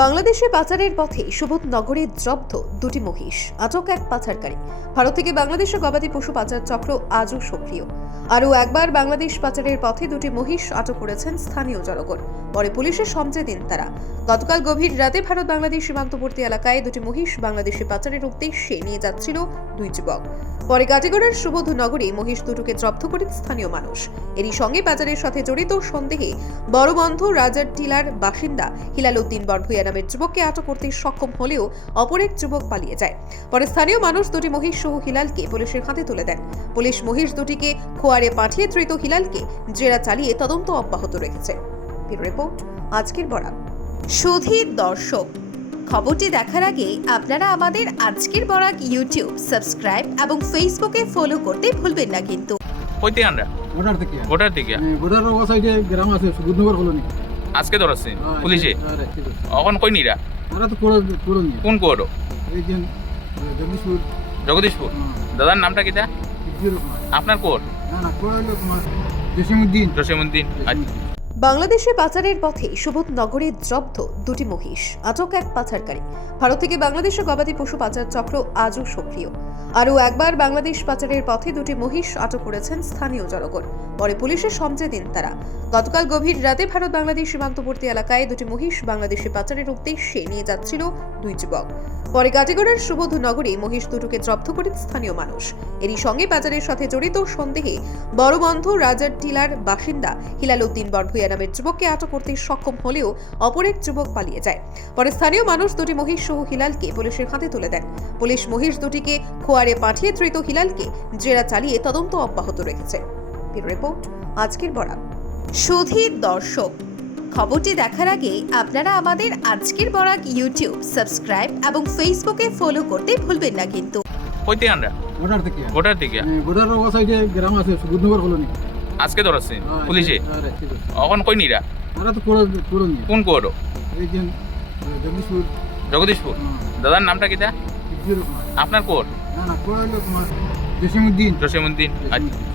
বাংলাদেশে পাচারের পথে সুবোধনগরে জব্দ দুটি মহিষ, আটক এক পাচারকারী। ভারত থেকে বাংলাদেশে গবাদি পশু পাচার চক্র আজও সক্রিয়। আরও একবার বাংলাদেশ পাচারের পথে দুটি মহিষ আটক করেছেন স্থানীয় জনগণ। পরে পুলিশের সমঝে দিন তারা। গতকাল গভীর রাতে ভারত বাংলাদেশ সীমান্তবর্তী এলাকায় দুটি মহিষ বাংলাদেশে পাচারের উদ্দেশ্যে নিয়ে যাচ্ছিল দুই যুবক। পরে কাটিগড়ার সুবোধনগরে মহিষ দুটোকে জব্দ করেন স্থানীয় মানুষ। এরই সঙ্গে পাচারের সাথে জড়িত সন্দেহে বড়বন্ধ রাজার টিলার বাসিন্দা হিলাল উদ্দিন বরভূয়া নামের যুবককে আটক করতে সক্ষম হলেও অপর এক যুবক পালিয়ে যায়। পরে স্থানীয় মানুষ দুটি মহিষ সহ হিলালকে পুলিশের হাতে তুলে দেন। পুলিশ মহিষ দুটিকে খোয়ারে পাঠিয়ে ধৃত হিলালকে জেরা চালিয়ে তদন্ত অব্যাহত রেখেছে। ব্যুরো রিপোর্ট, আজকের বরাক। সুধীর দর্শক, খবরটি দেখার আগে আপনারা আমাদের আজকের বরাক ইউটিউব সাবস্ক্রাইব এবং ফেসবুকে ফলো করতে ভুলবেন না কিন্তু। কইতে আমরা ভোটার থেকে ভোটার সাইডে গ্রাম আছে সুবোধনগর কলোনি। আজকে ধরছে পুলিশে এখন কই নিরা ওরা তো করো নি কোন কোড এই যে জগদীশপুর জগদীশপুর। দাদার নামটা কিটা আপনার কোড? না না কোড়া হলো তোমার জসিমউদ্দিন। আচ্ছা। বাংলাদেশে পাচারের পথে সুবোধনগরে জব্দ দুটি মহিষ, আটক এক পাচারকারী। ভারত থেকে বাংলাদেশে গবাদি পশু পাচার চক্র আজও সক্রিয়। আরও একবার বাংলাদেশ পাচারের পথে দুটি মহিষ আটক করেছেন স্থানীয় জনগণ। পরে পুলিশের সমঝে দিন তারা। গতকাল গভীর রাতে ভারত বাংলাদেশ সীমান্তবর্তী এলাকায় দুটি মহিষ বাংলাদেশে পাচারের উদ্দেশ্যে নিয়ে যাচ্ছিল দুই যুবক। পরে কাটিগড়ার সুবোধনগরে মহিষ দুটোকে জব্দ করেন স্থানীয় মানুষ। এরই সঙ্গে পাচারের সাথে জড়িত সন্দেহে বড়বন্ধ রাজার টিলার বাসিন্দা হিলাল উদ্দিন বরভূয়া নামের যুবককে আটক করতে সক্ষম হলেও অপর এক যুবক পালিয়ে যায়। পরে স্থানীয় মানুষ দুটি মহিষ সহ হিলালকে পুলিশের হাতে তুলে দেন। পুলিশ মহিষ দুটিকে খোয়ারে পাঠিয়ে ধৃত হিলালকে জেরা চালিয়ে তদন্ত অব্যাহত রেখেছে। ব্যুরো রিপোর্ট, আজকের বরাক। সুধীর দর্শক, খবরটি দেখার আগে আপনারা আমাদের আজকের বরাক ইউটিউব সাবস্ক্রাইব এবং ফেসবুকে ফলো করতে ভুলবেন না কিন্তু। কইতে আমরা ভোটার থেকে ভোটার সাইডে গ্রাম আছে সুবোধনগর কলোনি। আজকে ধরছে পুলিশে এখন কই নিরা ওরা তো করো নি কোন কোড এই যে জগদীশপুর। দাদার নামটা কিটা আপনার কোড? না না কোড়া হলো তোমার জসিমউদ্দিন। আচ্ছা।